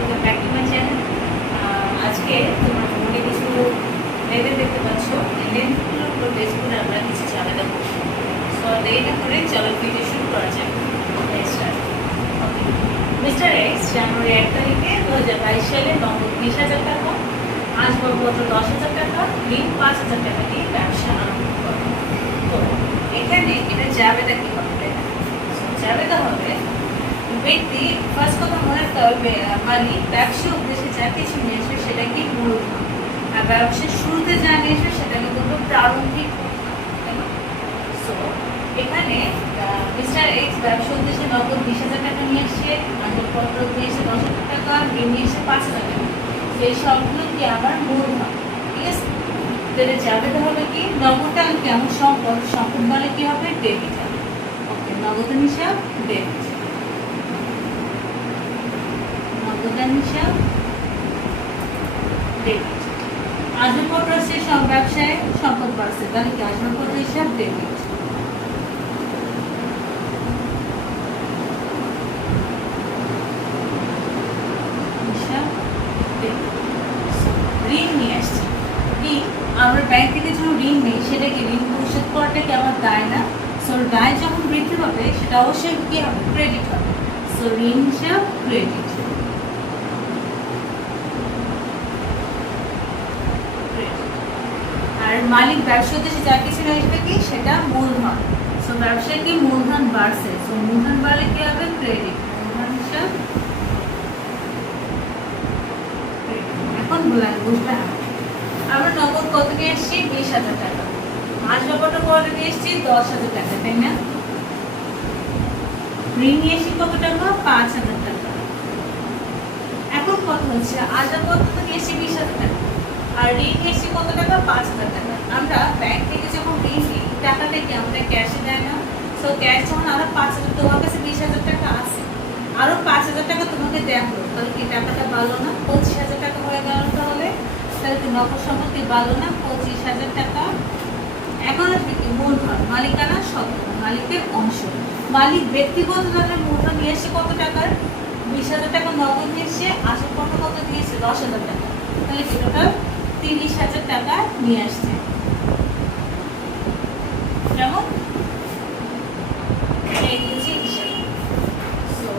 Welcome back to my channel. আজকে তোমার ফোনে কিছু লেভেল দেখতে পাচ্ছ, এই লেভেলগুলোর উপর বেস করে আমরা কিছু ঝামেলা করবো। সো দেরি না করে চলো ভিডিও শুরু করা যাক। মিস্টার এক্স জানুয়ারি 1 তারিখে 2022 সালে নগদ 20,000 টাকা, আসবাবপত্র 10,000 টাকা, ঋণ 5,000 টাকা দিয়ে ব্যবসা আরম্ভ করে। তো এখানে এটা যাবেটা কি হবে? যাবেটা হবে ব্যক্তি, ফার্স্ট কথা মনে রাখতে হবে মালিক ব্যবসার উদ্দেশ্যে যা কিছু নিয়ে আসবে সেটা কি মূলধন, আর ব্যবসার শুরুতে যা নিয়ে আসবে সেটা কিন্তু প্রারম্ভিক মূলধন। সো এখানে মিস্টার এক্স ব্যবসার উদ্দেশ্যে নগদ 20,000 টাকা নিয়ে আসছে, আসবাবপত্র নিয়ে এসে 10,000 টাকা, ঋণ নিয়ে এসে 5,000 টাকা। এই সবগুলো কি আমার মূলধন, ঠিক আছে? তাহলে যাবেটা হবে কি নগদ টাকা কেমন সম্পদ, সম্পদ বলে কি হবে ডেবিট হবে। ওকে, নগদ হিসাব ডেবিট, নগদান হিসাব ডেবিট। আসবাবপত্র আসছে সব ব্যবসায় সম্পদ বাড়ছে, তাহলে কি আসবাবপত্র হিসাব ডেবিট। ঋণ নিয়ে আসছে, ঋণ আমরা ব্যাংক থেকে যখন ঋণ নেই সেটা কি ঋণ পরিশোধ করাটা কি আমার দায় না? সো দায় যখন বৃদ্ধি পাবে সেটা অবশ্যই কি হবে ক্রেডিট হবে। সো ঋণ হিসাব ক্রেডিট। আর মালিক ব্যবসা উদ্দেশ্যে যা কিছু আসবে কি সেটা মূলধন। সো ব্যবসায় কি মূলধন বাড়ছে, সো মূলধন বাড়লে কি হবে ক্রেডিট, মূলধন হিসাব। এখন বললাম বুঝতে হবে আমরা নগদ কত নিয়ে এসছি 20,000 টাকা, আসবাবপত্র কত নিয়ে এসছি 10,000 টাকা, তাই না? ঋণ নিয়ে এসছি কত টাকা 5,000 টাকা। এখন কত হচ্ছে আসবাবপত্র তো নিয়ে এসছি 20,000 টাকা, আর ঋণ নিয়ে এসছি কত টাকা 5,000 টাকা। আমরা ব্যাংক থেকে যখন ঋণ নিই টাকাটা কি আমাদের ক্যাশে দেয় না? সো ক্যাশ যখন আরো 5,000, তোমার কাছে 20,000 টাকা আছে, আরো 5,000 টাকা তোমাকে দেওয়া হলো, তাহলে কি টাকাটা বাড়লো না? 25,000 টাকা হয়ে গেল। তাহলে কি নগদ সম্পত্তি বাড়লো না 25,000 টাকা। এখন আসবে কি মূলধন, মালিকানা সত্ত্ব, মালিকের অংশ। মালিক ব্যক্তিগত ধরনের মূলধন নিয়ে এসে কত টাকার 20,000 টাকা নগদ নিয়ে এসে, আসবাবপত্র কত দিয়েছে 10,000 টাকা, তাহলে কি টোটাল 30,000 টাকা নিয়ে আসছে। কেমন? এই হচ্ছে হিসাব। সো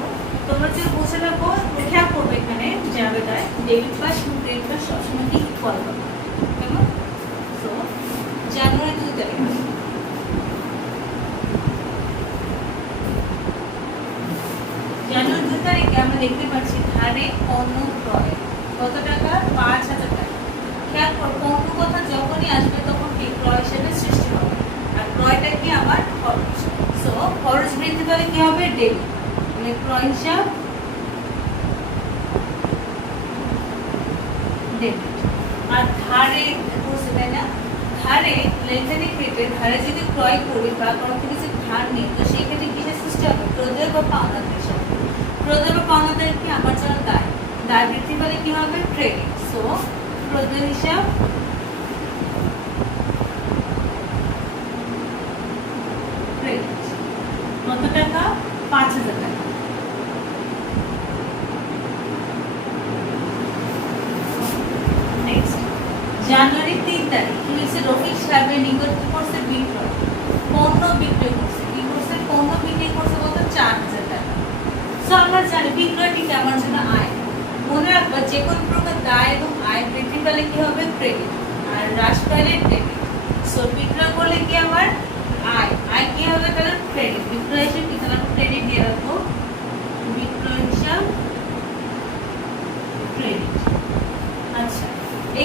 তোমরা যে বুঝে রাখো, খেয়াল করবে এখানে যাবে তাই ডেবিট পাস এবং ক্রেডিট পাস সবসময় কি কল করবে। কেমন? সো জানুয়ারি 2 তারিখ, জানুয়ারি 2 তারিখে আমরা দেখতে পাচ্ছি ধারে পণ্য ক্রয় কত টাকা 5,000 টাকা। খেয়াল কর পণ্য কথা যখনই আসবে তখন কি ক্রয় হিসেবে সৃষ্টি হবে, আর ক্রয়টা কি আমার খরচ। সো খরচ বৃদ্ধি পেলে কি হবে ডেবিট, মানে ক্রয় হিসাব ডেবিট। আর ধারে করছে তাই না, ধারে লেনদেনে ক্ষেত্রে ধারে যদি ক্রয় করি বা কোনো থেকে যদি ধার নিই তো সেই ক্ষেত্রে কিসের সৃষ্টি হবে ক্রোধের বা পাওনাদার হিসাবে। ক্রোধের বা পাওনাদার কি আমার জন্য দায়, দায় বৃদ্ধি পেলে কি হবে ক্রেডিট। সো ক্রোধের হিসাব ক্রেডিট। কত টাকা 5,000 টাকা। জানুয়ারি 3 তারিখ কি হয়েছে রফিক সাহেবের নিকট করছে বিক্রয়, পণ্য বিক্রয় করছে, কি করছে পণ্য বিক্রি করছে কত 4,000 টাকা। সো আমরা জানি বিক্রয়টি কি আমার জন্য আয়। মনে রাখবা যে কোনো প্রকার দায় এবং আয় বৃদ্ধি পেলে কি হবে ক্রেডিট, আর হ্রাস পেলে ডেবিট। সো বিক্রয় করলে কি আমার আয়, আয় কি হবে তাহলে ক্রেডিট। বিক্রয় হিসেবে কি তাহলে ক্রেডিট দিয়ে রাখবো, বিক্রয় হিসাব ক্রেডিট। আচ্ছা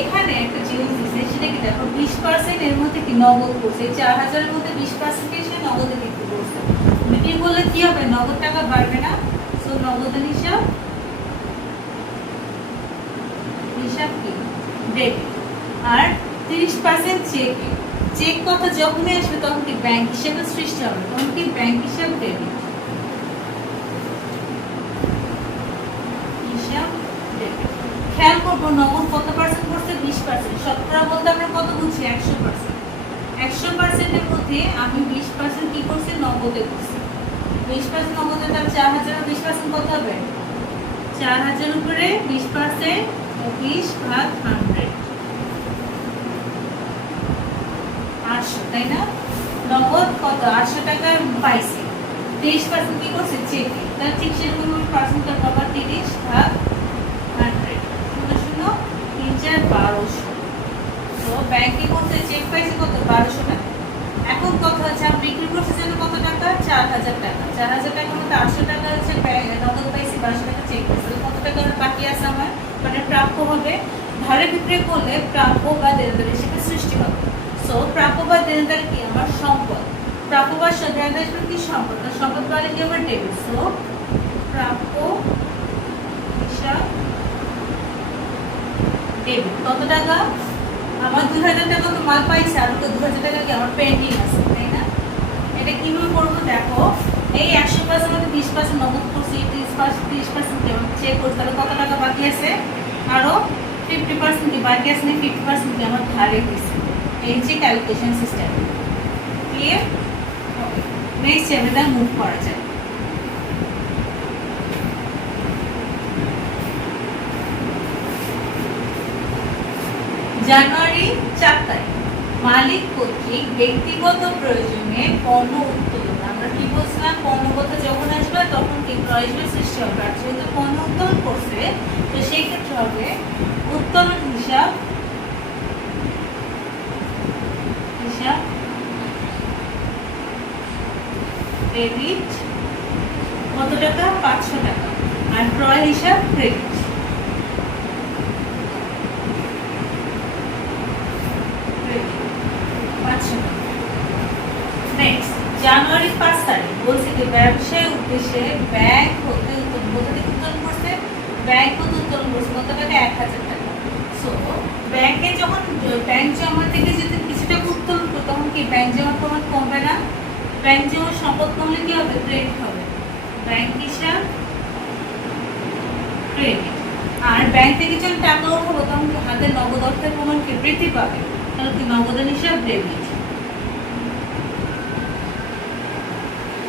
এখানে একটা জিনিস দিচ্ছে সেটা কি দেখো 20% এর মধ্যে কি নগদ করছে, 4,000 এর মধ্যে 20% কে সে নগদে বিক্রি করছে। বিক্রি করলে কি হবে নগদ টাকা বাড়বে না। সো নগদের হিসাব, হিসাব কি ডেবিট। আর 30% চেক, চেক কথা যখনই আসবে তখন কি ব্যাংক হিসাবে সৃষ্টি হবে, তখন কি ব্যাংক হিসাব ডেবিট, হিসাব ডেবিট। খেয়াল করবো নগদ কত পার্সেন্ট করছে 20%, শতকরা বলতে আমরা কত বুঝি 100%। 100% এর মধ্যে আমি 20% কি করছি নগদে করছি, 20% নগদে তার 4,000 20% কত হবে 4000 উপরে 20%, 20/100, 800, তাই না? নগদ কত? 800 টাকা পাইছি। 30% কি করছে? চেক। তাহলে ঠিক সেরকম পার্সেন্টটা পাবা 30/100, 0 3 4 1200। তো ব্যাংকে করতে চেক পাইছি কত? 1200 টাকা। এখন কথা হচ্ছে আমি বিক্রি করছি জন্য কত টাকা? 4000 টাকা। 4000 টাকার মধ্যে 800 টাকা হচ্ছে নগদ পাইছি, 1200 টাকা চেক পাইছি। কত টাকা বাকি আছে আমার? মানে প্রাপ্য হবে। ধারে বিক্রি করলে প্রাপ্য বা দেনদারি সেটা সৃষ্টি হবে। সো প্রাপ্য বা দেনদারি কি? আমার সম্পদ। প্রাপ্য বা দেনদারি কি? সম্পদ। সম্পদ মানে কি? আমার ডেবিট। সো প্রাপ্য হিসাব ডেবিট। কত টাকা? আমার 2000 টাকা তো মাল পাইছে, আর 2000 টাকা কি আমার পেন্ডিং আছে, তাই না? এটা কিভাবে করবো দেখো, এই 100% মধ্যে 20% নগদ করছি, 30% চেক করছি, তাহলে কত টাকা বাকি আছে? আরো 50% কি বাকি আছে? 50% কি আমার ধারে হয়েছে। এই যে ক্যালকুলেশন সিস্টেম। ক্লিয়ার? ওকে, নেক্সট চ্যাপ্টারে মুভ করা যায়। জানুয়ারি 4 তারিখ মালিক কর্তৃক ব্যক্তিগত প্রয়োজনে পণ্য উত্তোলন। আমরা কি বলছিলাম? পণ্যগত যখন আসবে তখন কি প্রয়োজনের সৃষ্টি হবে। আর যেহেতু পণ্য উত্তোলন করছে, তো সেই ক্ষেত্রে হবে উত্তোলন হিসাব ডেবিট। কত টাকা? 500 টাকা। আর ক্রয় হিসাব ক্রেডিট। নেক্সট জানুয়ারি 5 তারিখ বলছি যে ব্যবসায় উদ্দেশ্যে ব্যাংক হতে উত্তোলন করছে, ব্যাংক হতে উত্তোলন করছে কত টাকা? 1000 টাকা। সো ব্যাংকে যখন ব্যাংক জমা থেকে যদি কিছু টাকা উত্তোলন করো তখন কি ব্যাংক জমার পরিমাণ কমবে না? ব্যাংক জমার সম্পদ কমলে কি হবে? ক্রেডিট হবে। ব্যাংক হিসাব ক্রেডিট। আর ব্যাংক থেকে যখন টাকা উঠাবো তখন কি হাতে নগদ অর্থের পরিমাণ কি বৃদ্ধি পাবে? তাহলে কি নগদের হিসাব ডেবিট।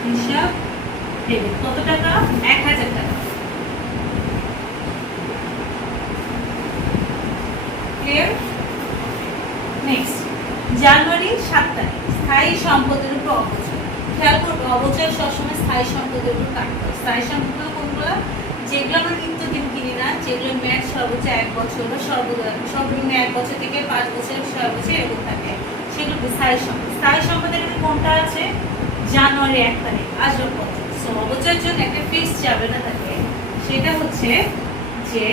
হিসাব ডেবিট। কত টাকা? 1000 টাকা। ক্লিয়ার? নেক্সট জানুয়ারি 7 তারিখ স্থায়ী সম্পদের উপর অবচয়। খেয়াল করবে অবচয় সবসময় স্থায়ী সম্পদের উপর কাটতে হয়। স্থায়ী সম্পদগুলো কোনগুলো? যেগুলো আমরা নিত্যদিন কিনি না, যেগুলো মেয়াদ সর্বোচ্চ 1 বছর বা সর্বনিম্ন 1 বছর থেকে 5 বছর 6 বছর এরকম থাকে, সেগুলো স্থায়ী সম্পদ। স্থায়ী সম্পদের কোনটা আছে? জানুয়ারি 1 তারিখ আসবে কত? সো অবচয়ের জন্য একটা ফিক্স যাবে না থাকে, সেটা হচ্ছে যে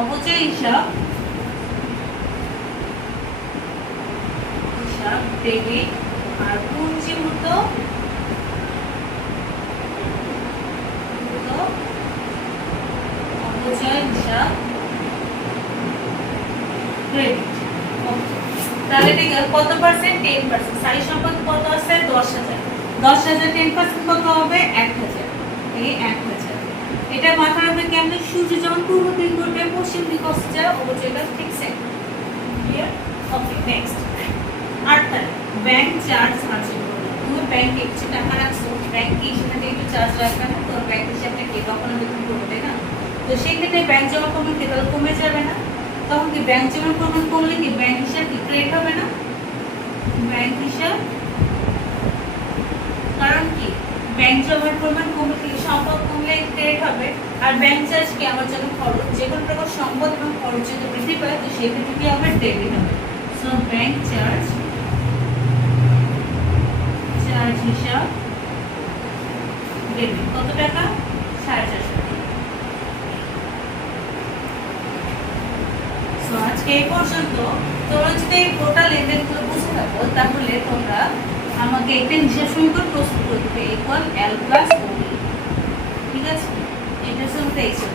অবচয় হিসাব ডেবিট। আর পুঞ্জীভূত অবচয় হিসাব ক্রেডিট। তাহলে কত পার্সেন্ট? 10%। স্থায়ী সম্পদ কত আছে? 10,000। 10,000 10% কত হবে? 1000। এই 1000 এটা মাথায় রাখবে কেমন? সূর্য যখন পূর্ব দিক করবে পশ্চিম দিক আসছে যায়, অবচয়টা ঠিক সেম। ক্লিয়ার? ওকে, নেক্সট 8 তারিখ ব্যাংক চার্জ হাসিল করবে। তুমি ব্যাংকে কিছু টাকা রাখছো, ব্যাংক কি সেখানে একটু চার্জ রাখবে না? তো ব্যাংক হিসাবে কে কখনো বেতন করবে, তাই না? তো সেই ক্ষেত্রে ব্যাংক জমা পরিমাণ কি তাহলে কমে যাবে না? তখন কি ব্যাংক জমার পরিমাণ কমলে কি ব্যাংক হিসাব কি ক্রেডিট হবে না? ব্যাংক হিসাব, কারণ কি ব্যাংক জমার পরিমাণ কমলে কি সম্পদ কমলে ক্রেডিট হবে। আর ব্যাংক চার্জ কি আমার জন্য খরচ, যে কোনো প্রকার সম্পদ এবং খরচ যদি বৃদ্ধি পায় তো সেই ক্ষেত্রে কি হবে? ডেবিট হবে। সো ব্যাংক চার্জ হিসাব ডেবিট। কত টাকা? 450 টাকা। সো আজকে এই পর্যন্ত। তোমরা যদি এই টোটাল লেনদেনগুলো বুঝে থাকো তাহলে তোমরা আমাকে একটা হিসাব সমীকরণ প্রস্তুত করে দেবে ইকুয়াল L প্লাস O। ঠিক আছে? এটা শুনতে এইসব।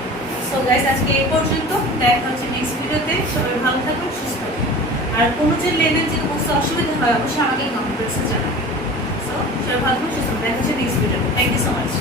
সো গাইস আজকে এই পর্যন্ত। দেখা হচ্ছে নেক্সট ভিডিওতে। সবাই ভালো থাকুন, সুস্থ থাকুন। আর কোনো যে লেনদেন যদি বুঝতে অসুবিধা হয় অবশ্যই আমাকে কমেন্ট বক্সে জানাবেন। সো সবাই ভালো থাকুন, সুস্থ থাকুন। দেখা হচ্ছে নেক্সট ভিডিওতে। Thank you so much.